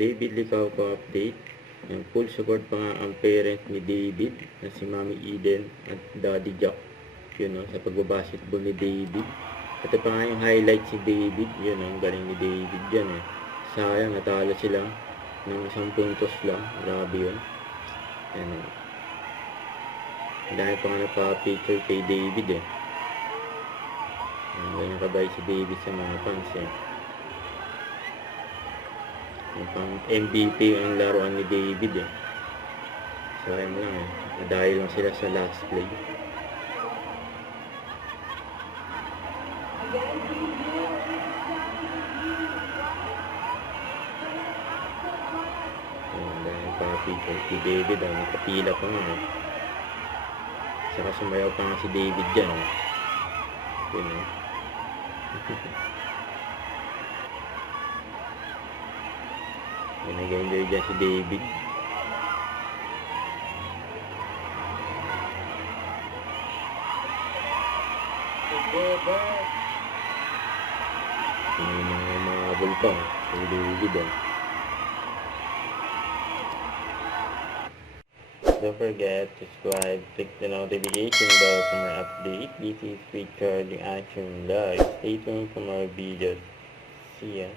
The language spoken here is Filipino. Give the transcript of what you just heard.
David Licauco update. Yung full support pa nga ang parent ni David na si Mami Eden at Daddy Jack. Yun no, sa pagbabasketball ni David. Ito pa nga yung highlight si David. Yun ang galing ni David yan eh. Sayang, natalo sila ng 1 puntos lang. Grabe yun. Yan o. Dahil pa nga nagpa-picture kay David eh. Ganyan kabay si David sa mga fans eh. Yung pang MVP ang laruan ni David eh. Sayang lang eh. Dahil lang sila sa last play. Dahil pa-picture si David ah. Nakapila pa nga eh. Saka sumayaw pa nga si David dyan eh. Yun eh. Nag-enjoy dyan si David. May mga mahabol pa si David ah. Don't forget to subscribe, click the notification bell for more update. This is Richard, yung action live. Stay tuned for more videos. See ya.